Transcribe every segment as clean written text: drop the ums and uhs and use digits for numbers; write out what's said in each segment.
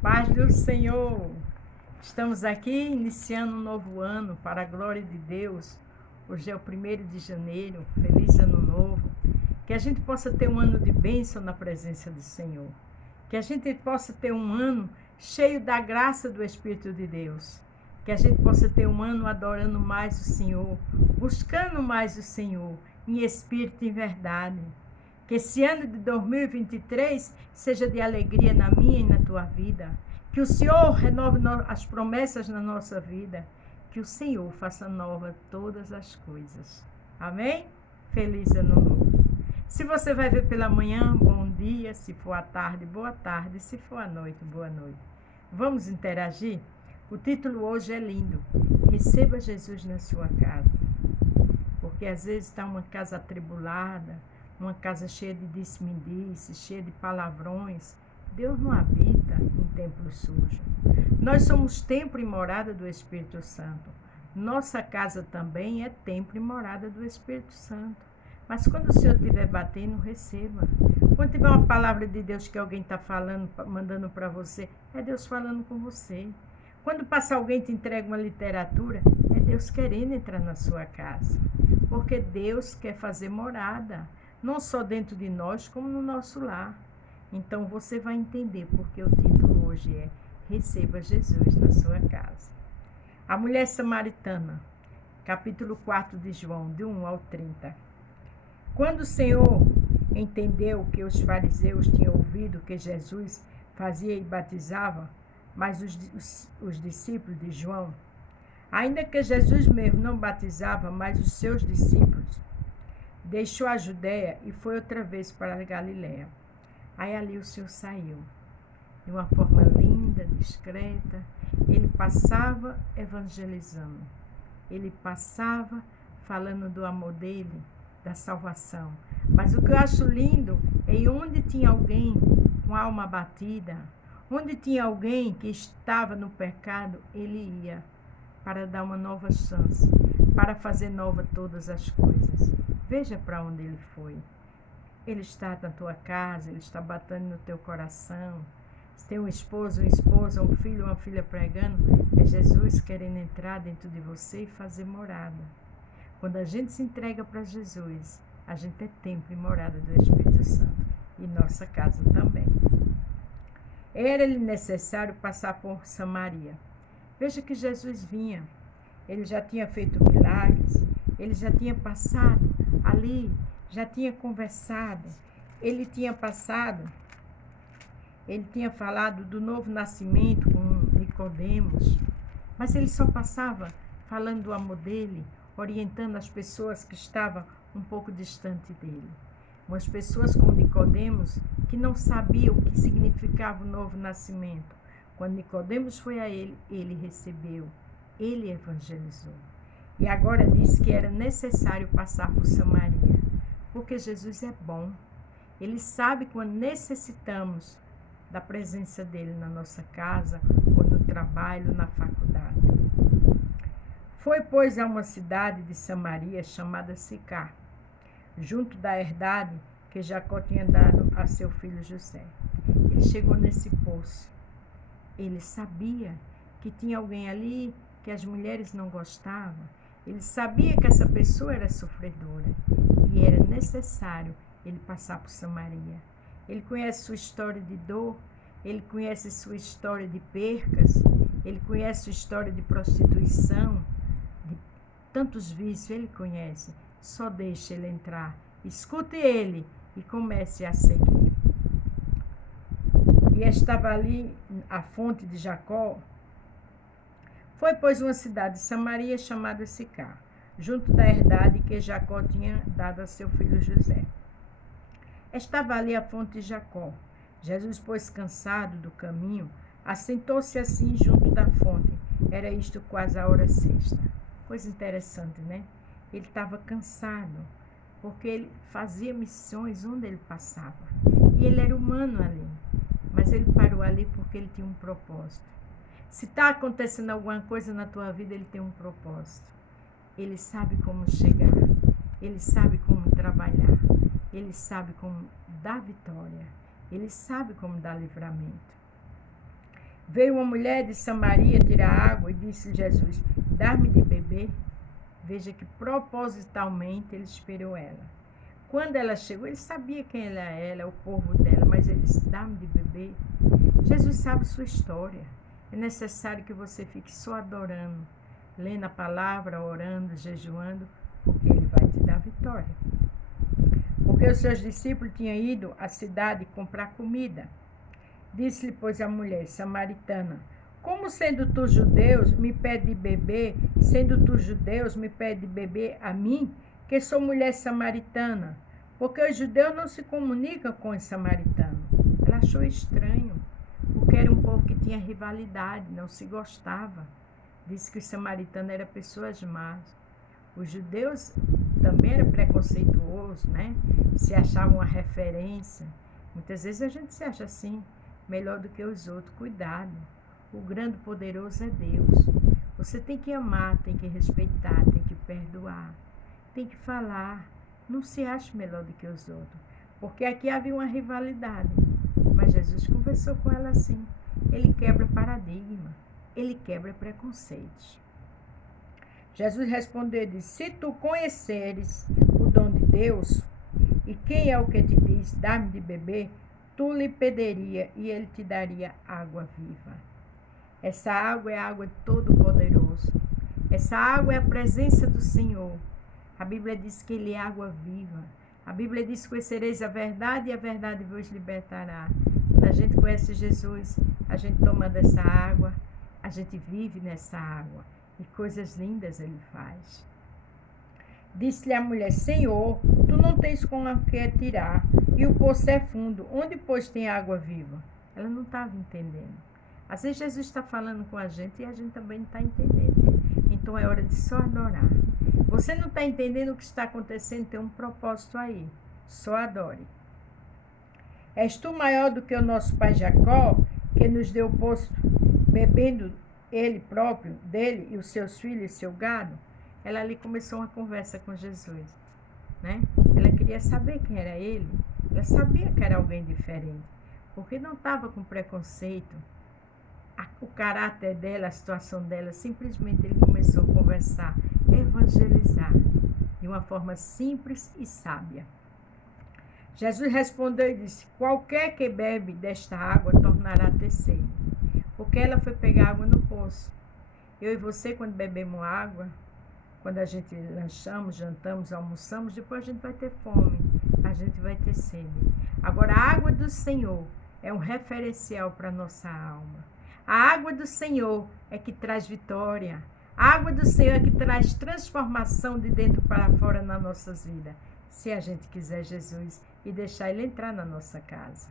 Paz do Senhor. Estamos aqui iniciando um novo ano para a glória de Deus. Hoje é o 1º de janeiro. Feliz ano novo. Que a gente possa ter um ano de bênção na presença do Senhor. Que a gente possa ter um ano cheio da graça do Espírito de Deus. Que a gente possa ter um ano adorando mais o Senhor, buscando mais o Senhor, em espírito e em verdade. Que esse ano de 2023 seja de alegria na minha e na tua vida. Que o Senhor renove as promessas na nossa vida. Que o Senhor faça nova todas as coisas. Amém? Feliz ano novo. Se você vai ver pela manhã, bom dia. Se for à tarde, boa tarde. Se for à noite, boa noite. Vamos interagir? O título hoje é lindo. Receba Jesus na sua casa. Porque às vezes está uma casa atribulada, uma casa cheia de disse-me-disse, cheia de palavrões. Deus não habita em templo sujo. Nós somos templo e morada do Espírito Santo. Nossa casa também é templo e morada do Espírito Santo. Mas quando o Senhor estiver batendo, receba. Quando tiver uma palavra de Deus que alguém está falando, mandando para você, é Deus falando com você. Quando passar alguém te entrega uma literatura, é Deus querendo entrar na sua casa. Porque Deus quer fazer morada, não só dentro de nós, como no nosso lar. Então você vai entender porque o título hoje é Receba Jesus na sua casa. A mulher samaritana, capítulo 4 de João, de 1 ao 30. Quando o Senhor entendeu que os fariseus tinham ouvido que Jesus fazia e batizava, mas os discípulos de João, ainda que Jesus mesmo não batizava, mas os seus discípulos, deixou a Judéia e foi outra vez para a Galiléia. Aí ali o Senhor saiu, de uma forma linda, discreta. Ele passava evangelizando. Ele passava falando do amor dele, da salvação. Mas o que eu acho lindo é onde tinha alguém com a alma abatida, onde tinha alguém que estava no pecado, ele ia para dar uma nova chance, para fazer nova todas as coisas. Veja para onde ele foi. Ele está na tua casa, ele está batendo no teu coração. Se tem um esposo, uma esposa, um filho, uma filha pregando, é Jesus querendo entrar dentro de você e fazer morada. Quando a gente se entrega para Jesus, a gente é templo e morada do Espírito Santo. E nossa casa também. Era-lhe necessário passar por Samaria. Veja que Jesus vinha. Ele já tinha feito milagres. Ele já tinha passado ali, já tinha conversado. Ele tinha passado, ele tinha falado do novo nascimento com Nicodemos. Mas ele só passava falando do amor dele, orientando as pessoas que estavam um pouco distante dele. Umas pessoas como Nicodemos que não sabiam o que significava o novo nascimento. Quando Nicodemos foi a ele, ele recebeu, ele evangelizou. E agora diz que era necessário passar por Samaria, porque Jesus é bom. Ele sabe quando necessitamos da presença dele na nossa casa, ou no trabalho, na faculdade. Foi, pois, a uma cidade de Samaria chamada Sicar, junto da herdade que Jacó tinha dado a seu filho José. Ele chegou nesse poço. Ele sabia que tinha alguém ali que as mulheres não gostavam. Ele sabia que essa pessoa era sofredora e era necessário ele passar por Samaria. Ele conhece sua história de dor, ele conhece sua história de percas, ele conhece sua história de prostituição, de tantos vícios, ele conhece. Só deixe ele entrar, escute ele e comece a seguir. E estava ali a fonte de Jacó. Foi, pois, uma cidade de Samaria chamada Sicar, junto da herdade que Jacó tinha dado a seu filho José. Estava ali a fonte de Jacó. Jesus, pois, cansado do caminho, assentou-se assim junto da fonte. Era isto quase a hora sexta. Coisa interessante, né? Ele estava cansado, porque ele fazia missões onde ele passava. E ele era humano ali. Mas ele parou ali porque ele tinha um propósito. Se está acontecendo alguma coisa na tua vida, ele tem um propósito. Ele sabe como chegar. Ele sabe como trabalhar. Ele sabe como dar vitória. Ele sabe como dar livramento. Veio uma mulher de Samaria tirar água e disse Jesus: dá-me de beber. Veja que propositalmente ele esperou ela. Quando ela chegou, ele sabia quem ela era, o povo dela, mas ele disse: dá-me de beber. Jesus sabe sua história. É necessário que você fique só adorando, lendo a palavra, orando, jejuando, porque ele vai te dar vitória. Porque os seus discípulos tinham ido à cidade comprar comida. Disse-lhe, pois, a mulher samaritana: como sendo tu judeus, me pede de beber, sendo tu judeus, me pede de beber a mim, que sou mulher samaritana? Porque os judeus não se comunicam com os samaritanos. Ela achou estranho, porque era um povo que tinha rivalidade, não se gostava. Disse que os samaritanos eram pessoas más. Os judeus também eram preconceituosos, né? Se achavam uma referência. Muitas vezes a gente se acha assim, melhor do que os outros. Cuidado, o grande poderoso é Deus. Você tem que amar, tem que respeitar, tem que perdoar, tem que falar. Não se ache melhor do que os outros, porque aqui havia uma rivalidade. Mas Jesus conversou com ela assim. Ele quebra paradigma, ele quebra preconceitos. Jesus respondeu e disse: se tu conheceres o dom de Deus, e quem é o que te diz, dá-me de beber, tu lhe pediria e ele te daria água viva. Essa água é a água de Todo-Poderoso. Essa água é a presença do Senhor. A Bíblia diz que ele é água viva. A Bíblia diz: conhecereis a verdade e a verdade vos libertará. Quando a gente conhece Jesus, a gente toma dessa água, a gente vive nessa água. E coisas lindas ele faz. Disse-lhe a mulher: Senhor, tu não tens com o que tirar, e o poço é fundo. Onde, pois, tem água viva? Ela não estava entendendo. Às vezes Jesus está falando com a gente e a gente também não está entendendo. Então é hora de só adorar. Você não está entendendo o que está acontecendo, tem um propósito aí. Só adore. És tu maior do que o nosso pai Jacó, que nos deu o poço, bebendo ele próprio, dele e os seus filhos e seu gado? Ela ali começou uma conversa com Jesus, né? Ela queria saber quem era ele. Ela sabia que era alguém diferente, porque não estava com preconceito. O caráter dela, a situação dela, simplesmente ele começou a conversar, evangelizar, de uma forma simples e sábia. Jesus respondeu e disse: qualquer que bebe desta água tornará a ter sede, porque ela foi pegar água no poço. Eu e você, quando bebemos água, quando a gente lanchamos, jantamos, almoçamos, depois a gente vai ter fome, a gente vai ter sede. Agora, a água do Senhor é um referencial para a nossa alma. A água do Senhor é que traz vitória. A água do Senhor é que traz transformação de dentro para fora nas nossas vidas, se a gente quiser Jesus e deixar ele entrar na nossa casa.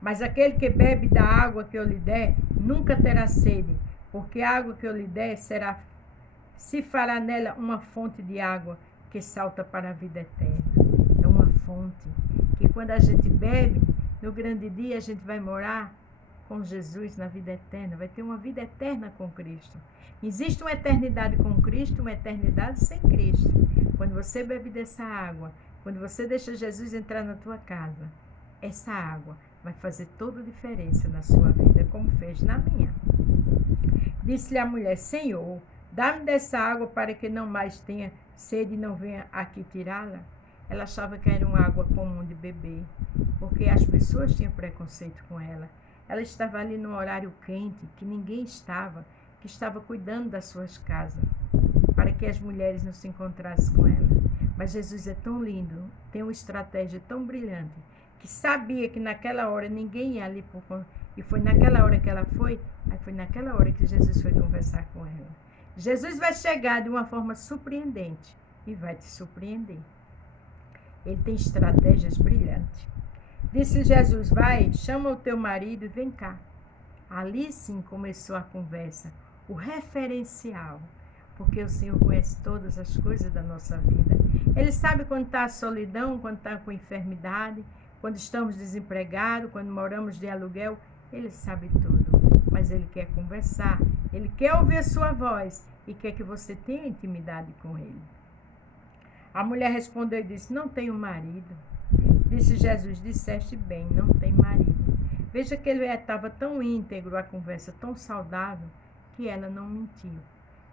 Mas aquele que bebe da água que eu lhe der, nunca terá sede, porque a água que eu lhe der se fará nela uma fonte de água que salta para a vida eterna. É uma fonte que quando a gente bebe, no grande dia a gente vai morar com Jesus na vida eterna, vai ter uma vida eterna com Cristo. Existe uma eternidade com Cristo, uma eternidade sem Cristo. Quando você bebe dessa água, quando você deixa Jesus entrar na tua casa, essa água vai fazer toda a diferença na sua vida, como fez na minha. Disse-lhe a mulher: Senhor, dá-me dessa água para que não mais tenha sede e não venha aqui tirá-la. Ela achava que era uma água comum de beber, porque as pessoas tinham preconceito com ela. Ela estava ali num horário quente, que ninguém estava, que estava cuidando das suas casas, para que as mulheres não se encontrassem com ela. Mas Jesus é tão lindo, tem uma estratégia tão brilhante, que sabia que naquela hora ninguém ia ali, e foi naquela hora que ela foi, aí foi naquela hora que Jesus foi conversar com ela. Jesus vai chegar de uma forma surpreendente e vai te surpreender. Ele tem estratégias brilhantes. Disse Jesus: vai, chama o teu marido e vem cá. Ali sim começou a conversa, o referencial, porque o Senhor conhece todas as coisas da nossa vida. Ele sabe quando está a solidão, quando está com enfermidade, quando estamos desempregados, quando moramos de aluguel. Ele sabe tudo, mas ele quer conversar, ele quer ouvir a sua voz e quer que você tenha intimidade com ele. A mulher respondeu e disse: não tenho marido. Disse Jesus: disseste bem, não tem marido. Veja que ele estava tão íntegro, a conversa tão saudável, que ela não mentiu.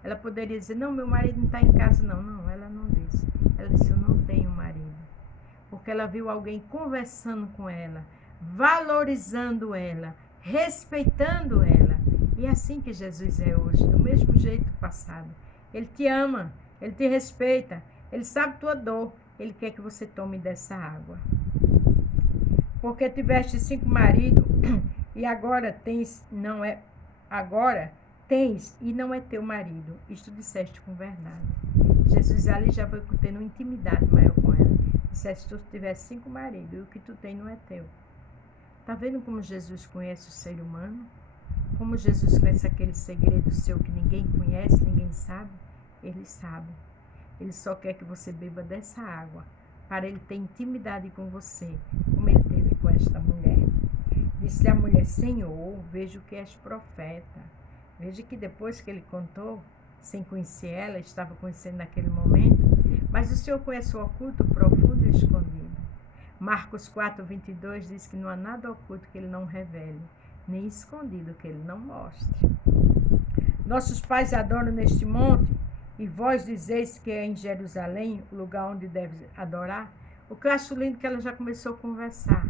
Ela poderia dizer, não, meu marido não está em casa, não. Não, ela não disse. Ela disse, eu não tenho marido. Porque ela viu alguém conversando com ela, valorizando ela, respeitando ela. E é assim que Jesus é hoje, do mesmo jeito do passado. Ele te ama, ele te respeita, ele sabe tua dor, ele quer que você tome dessa água. Porque tiveste 5 maridos e agora tens, não é, agora tens e não é teu marido. Isto disseste com verdade. Jesus ali já foi tendo uma intimidade maior com ela. Disseste, se tu tivesse 5 maridos e o que tu tem não é teu. Tá vendo como Jesus conhece o ser humano? Como Jesus conhece aquele segredo seu que ninguém conhece, ninguém sabe? Ele sabe. Ele só quer que você beba dessa água, para ele ter intimidade com você, como ele teve com esta mulher. Disse-lhe a mulher, Senhor, vejo que és profeta. Veja que depois que ele contou, sem conhecer ela, estava conhecendo naquele momento, mas o Senhor conhece o oculto, o profundo e o escondido. Marcos 4:22 diz que não há nada oculto que ele não revele, nem escondido que ele não mostre. Nossos pais adoram neste monte, e vós dizeis que é em Jerusalém o lugar onde deve adorar. O que eu acho lindo é que ela já começou a conversar,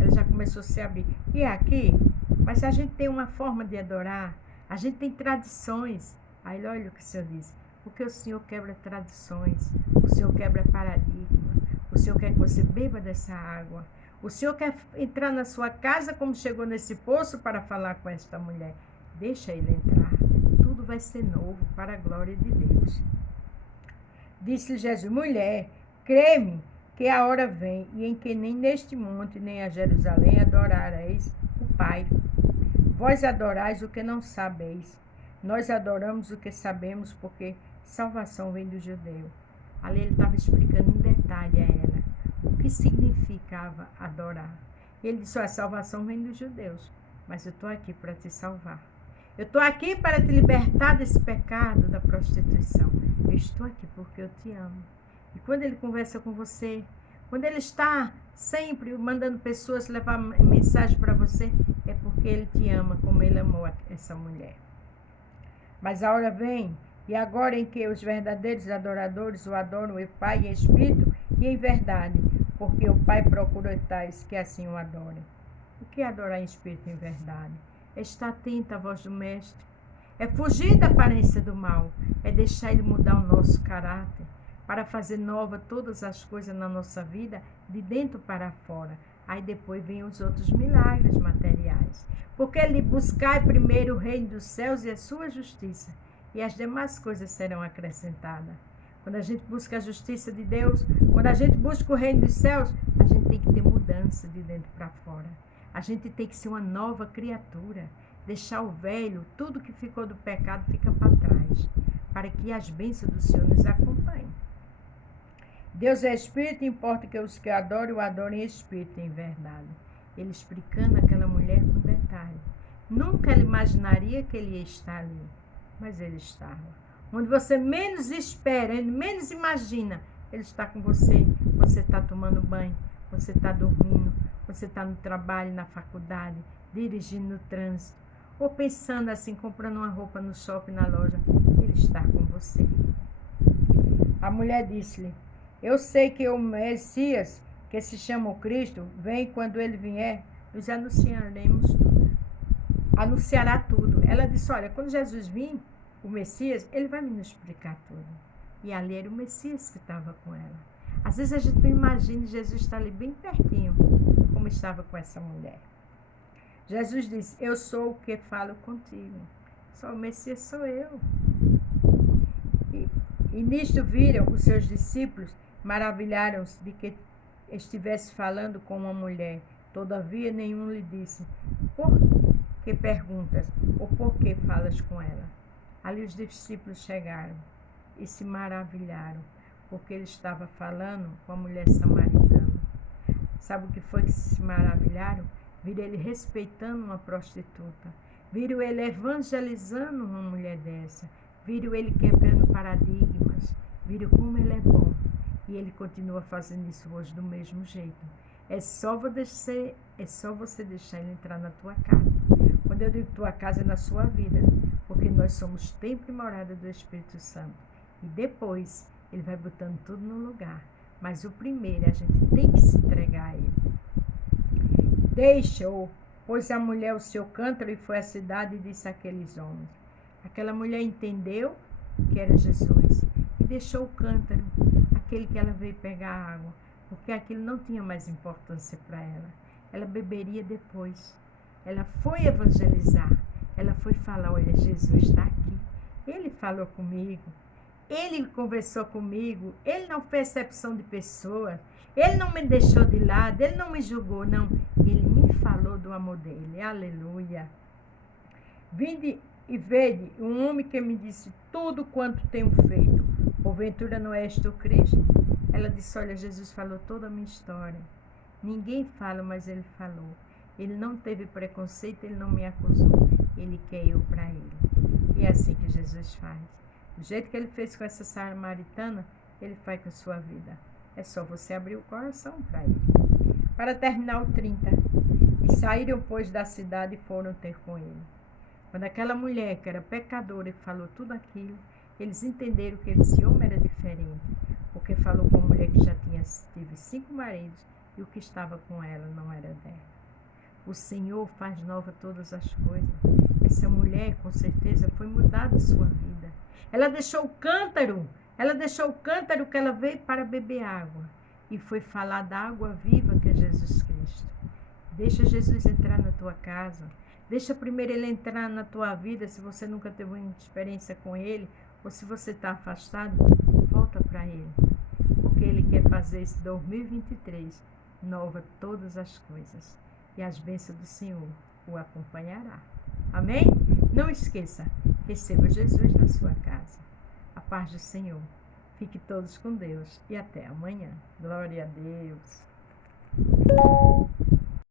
ela já começou a se abrir. E é aqui, mas a gente tem uma forma de adorar, a gente tem tradições. Aí olha o que o Senhor diz, porque o Senhor quebra tradições, o Senhor quebra paradigma, o Senhor quer que você beba dessa água. O Senhor quer entrar na sua casa como chegou nesse poço para falar com esta mulher. Deixa ele entrar. Tudo vai ser novo para a glória de Deus. Disse-lhe Jesus, mulher, crê-me que a hora vem e em que nem neste monte nem a Jerusalém adorareis o Pai. Vós adorais o que não sabeis. Nós adoramos o que sabemos porque salvação vem do judeu. Ali ele estava explicando em detalhe a ela o que significava adorar. Ele disse, a salvação vem dos judeus, mas eu estou aqui para te salvar. Eu estou aqui para te libertar desse pecado da prostituição. Eu estou aqui porque eu te amo. E quando ele conversa com você, quando ele está sempre mandando pessoas levar mensagem para você, é porque ele te ama como ele amou essa mulher. Mas a hora vem, e agora em que os verdadeiros adoradores o adoram em Pai e Espírito e em verdade, porque o Pai procura tais que assim o adorem. O que é adorar em Espírito e em verdade? É estar atento à voz do Mestre, é fugir da aparência do mal, é deixar ele mudar o nosso caráter, para fazer nova todas as coisas na nossa vida, de dentro para fora. Aí depois vem os outros milagres materiais. Porque ele buscai primeiro o reino dos céus e a sua justiça, e as demais coisas serão acrescentadas. Quando a gente busca a justiça de Deus, quando a gente busca o reino dos céus, a gente tem que ter mudança de dentro para fora. A gente tem que ser uma nova criatura, deixar o velho, tudo que ficou do pecado fica para trás, para que as bênçãos do Senhor nos acompanhem. Deus é Espírito, importa que os que adoram, o adorem em Espírito e em verdade. Ele explicando aquela mulher com detalhe. Nunca ela imaginaria que ele ia estar ali, mas ele estava. Onde você menos espera, menos imagina, ele está com você. Você está tomando banho, você está dormindo, você está no trabalho, na faculdade, dirigindo no trânsito, ou pensando assim, comprando uma roupa no shopping, na loja, ele está com você. A mulher disse-lhe, eu sei que o Messias, que se chama o Cristo, vem quando ele vier, nos anunciaremos tudo. Anunciará tudo. Ela disse, olha, quando Jesus vir, o Messias, ele vai me explicar tudo. E ali era o Messias que estava com ela. Às vezes a gente não imagina Jesus está ali bem pertinho, como estava com essa mulher. Jesus disse, eu sou o que falo contigo. Só o Messias sou eu. E nisto viram os seus discípulos, maravilharam-se de que estivesse falando com uma mulher. Todavia nenhum lhe disse, por que perguntas ou por que falas com ela? Ali os discípulos chegaram e se maravilharam, porque ele estava falando com a mulher samaritana. Sabe o que foi que se maravilharam? Viram ele respeitando uma prostituta. Viram ele evangelizando uma mulher dessa. Viram ele quebrando paradigmas. Viram como ele é bom. E ele continua fazendo isso hoje do mesmo jeito. É só você deixar ele entrar na tua casa. Quando eu digo tua casa, é na sua vida, porque nós somos templo e morada do Espírito Santo. E depois ele vai botando tudo no lugar. Mas o primeiro, a gente tem que se entregar a ele. Deixou, pôs a mulher o seu cântaro e foi à cidade e disse àqueles homens. Aquela mulher entendeu que era Jesus e deixou o cântaro, aquele que ela veio pegar água, porque aquilo não tinha mais importância para ela. Ela beberia depois. Ela foi evangelizar, ela foi falar, olha, Jesus está aqui. Ele falou comigo, ele conversou comigo, ele não fez exceção de pessoas, ele não me deixou de lado, ele não me julgou, não. Ele me falou do amor dele, aleluia. Vinde e vede um homem que me disse tudo quanto tenho feito. Porventura não és tu Cristo? Ela disse, olha, Jesus falou toda a minha história. Ninguém fala, mas ele falou. Ele não teve preconceito, ele não me acusou. Ele quer eu para ele. E é assim que Jesus faz. Do jeito que ele fez com essa samaritana, ele faz com a sua vida. É só você abrir o coração para ele. Para terminar o 30. E saíram, pois, da cidade e foram ter com ele. Quando aquela mulher, que era pecadora, falou tudo aquilo, eles entenderam que esse homem era diferente. Porque falou com uma mulher que já teve 5 maridos e o que estava com ela não era dela. O Senhor faz nova todas as coisas. Essa mulher, com certeza, foi mudada a sua vida. Ela deixou o cântaro que ela veio para beber água. E foi falar da água viva que é Jesus Cristo. Deixa Jesus entrar na tua casa. Deixa primeiro ele entrar na tua vida, se você nunca teve uma experiência com ele, ou se você está afastado, volta para ele. Porque ele quer fazer esse 2023 nova todas as coisas. E as bênçãos do Senhor o acompanhará. Amém? Não esqueça, receba Jesus na sua casa. A paz do Senhor. Fique todos com Deus e até amanhã. Glória a Deus.